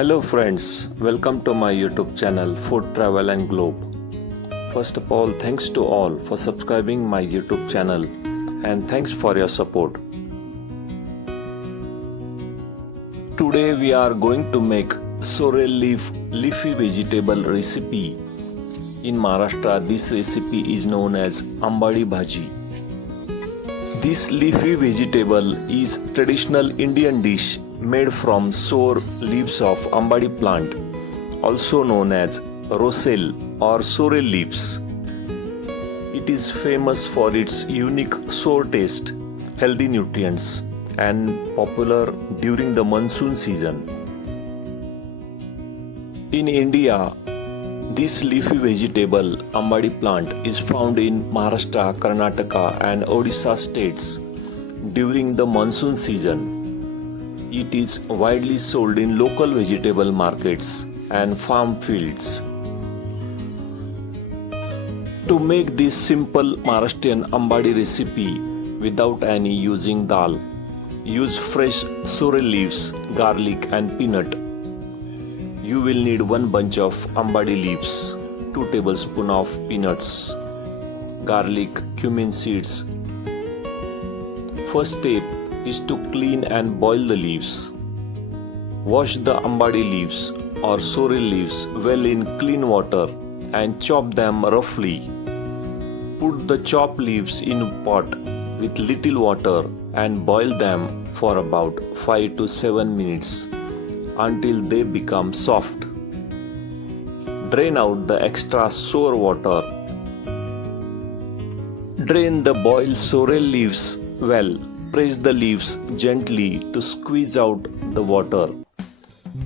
Hello friends, welcome to my YouTube channel Food Travel and Globe. First of all, thanks to all for subscribing my YouTube channel and thanks for your support. Today we are going to make sorrel leafy vegetable recipe. In Maharashtra, this recipe is known as Ambadi Bhaji. This leafy vegetable is traditional Indian dish made from sour leaves of Ambadi plant, also known as Roselle or Sorrel Leaves. It is famous for its unique sour taste, healthy nutrients, and popular during the monsoon season. In India, this leafy vegetable, Ambadi plant, is found in Maharashtra, Karnataka and Odisha states during the monsoon season. It is widely sold in local vegetable markets and farm fields. To make this simple Maharashtrian Ambadi recipe without any using dal, use fresh sorrel leaves, garlic and peanut. You will need 1 bunch of Ambadi leaves, 2 tablespoons of peanuts, garlic, cumin seeds. First step is to clean and boil the leaves. Wash the Ambadi leaves or sorrel leaves well in clean water and chop them roughly. Put the chopped leaves in a pot with little water and boil them for about 5 to 7 minutes until they become soft. Drain out the extra sour water. Drain the boiled sorrel leaves well. Press the leaves gently to squeeze out the water.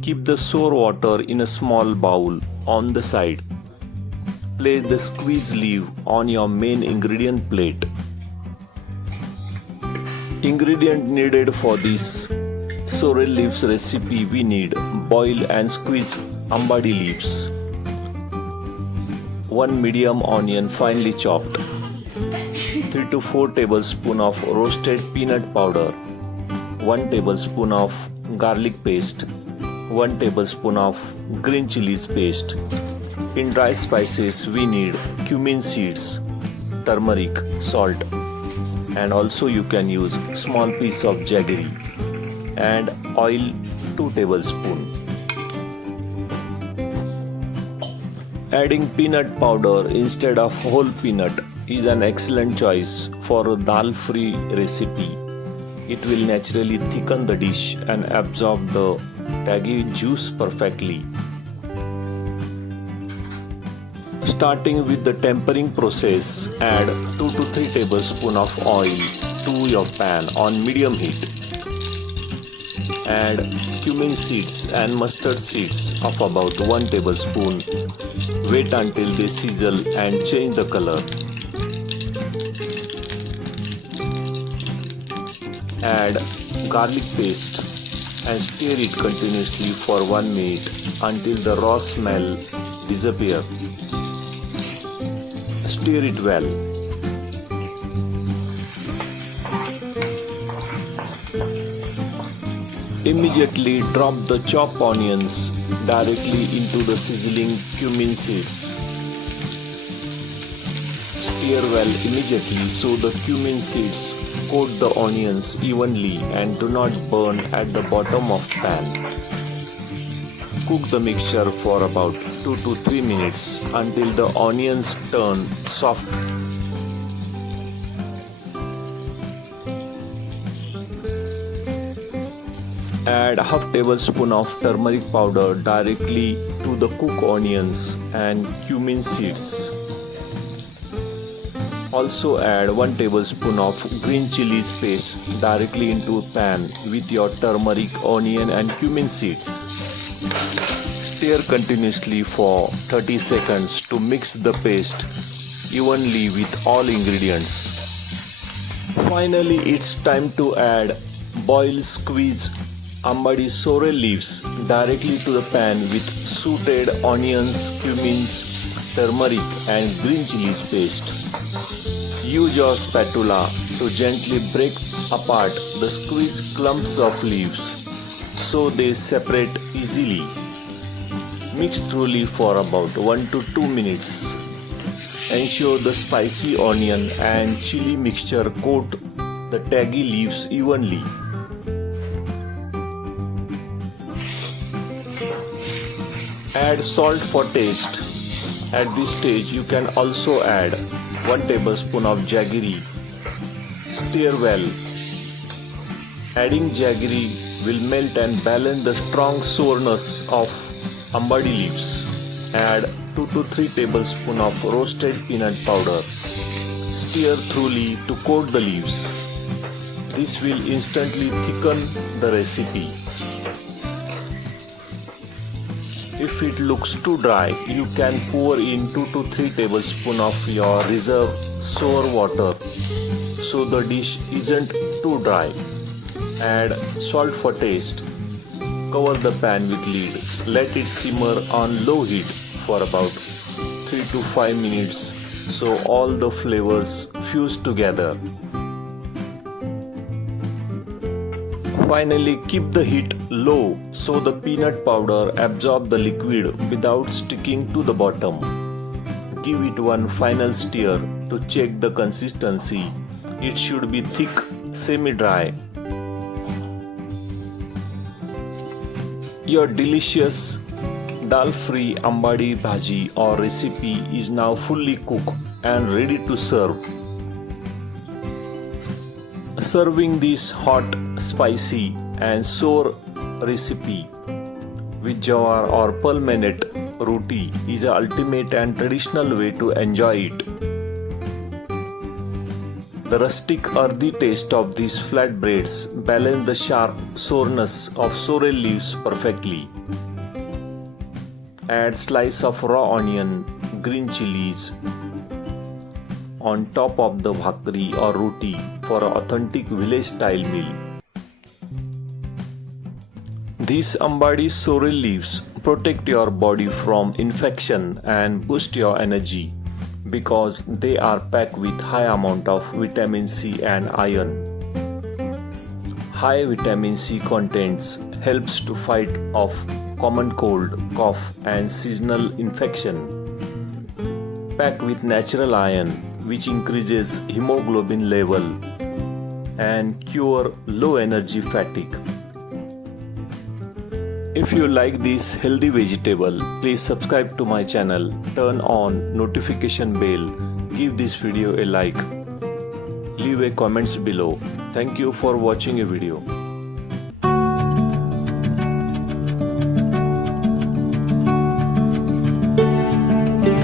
Keep the sour water in a small bowl on the side. Place the squeezed leaf on your main ingredient plate. Ingredient needed for this sorrel leaves recipe: we need boil and squeeze Ambadi leaves, 1 medium onion finely chopped, 3 to 4 tablespoons of roasted peanut powder, 1 tablespoon of garlic paste, 1 tablespoon of green chilies paste. In dry spices we need cumin seeds, turmeric, salt, and also you can use small piece of jaggery, and oil 2 tablespoons. Adding peanut powder instead of whole peanut is an excellent choice for a dal-free recipe. It will naturally thicken the dish and absorb the tangy juice perfectly. Starting with the tempering process, add 2 to 3 tablespoons of oil to your pan on medium heat. Add cumin seeds and mustard seeds of about 1 tablespoon. Wait until they sizzle and change the color. Add garlic paste and stir it continuously for 1 minute until the raw smell disappears. Stir it well. Immediately drop the chopped onions directly into the sizzling cumin seeds. Stir well immediately so the cumin seeds coat the onions evenly and do not burn at the bottom of pan. Cook the mixture for about 2 to 3 minutes until the onions turn soft. Add half tablespoon of turmeric powder directly to the cooked onions and cumin seeds. Also add 1 tablespoon of green chilies paste directly into a pan with your turmeric, onion and cumin seeds. Stir continuously for 30 seconds to mix the paste evenly with all ingredients. Finally, it's time to add boiled squeezed Ambadi sorrel leaves directly to the pan with sauteed onions, cumins, turmeric and green chilies paste. Use your spatula to gently break apart the squeezed clumps of leaves so they separate easily. Mix thoroughly for about 1 to 2 minutes. Ensure the spicy onion and chili mixture coat the taggy leaves evenly. Add salt for taste. At this stage you can also add 1 tablespoon of jaggery. Stir well. Adding jaggery will melt and balance the strong sourness of Ambadi leaves. Add 2 to 3 tablespoons of roasted peanut powder. Stir thoroughly to coat the leaves. This will instantly thicken the recipe. If it looks too dry, you can pour in 2 to 3 tablespoons of your reserve sour water so the dish isn't too dry. Add salt for taste. Cover the pan with lid. Let it simmer on low heat for about 3 to 5 minutes so all the flavors fuse together. Finally, keep the heat low so the peanut powder absorbs the liquid without sticking to the bottom. Give it one final stir to check the consistency. It should be thick, semi-dry. Your delicious dal-free Ambadi Bhaji or recipe is now fully cooked and ready to serve. Serving this hot, spicy and sour recipe with jawar or pulminate roti is an ultimate and traditional way to enjoy it. The rustic earthy taste of these flatbreads balance the sharp sourness of sorrel leaves perfectly. Add slice of raw onion, green chilies on top of the bhakri or roti for an authentic village style meal. These Ambadi sorrel leaves protect your body from infection and boost your energy because they are packed with high amount of vitamin C and iron. High vitamin C contents helps to fight off common cold, cough and seasonal infection. Packed with natural iron which increases hemoglobin level and cure low energy fatigue. If you like this healthy vegetable, please subscribe to my channel, turn on notification bell, give this video a like, leave a comments below. Thank you for watching a video.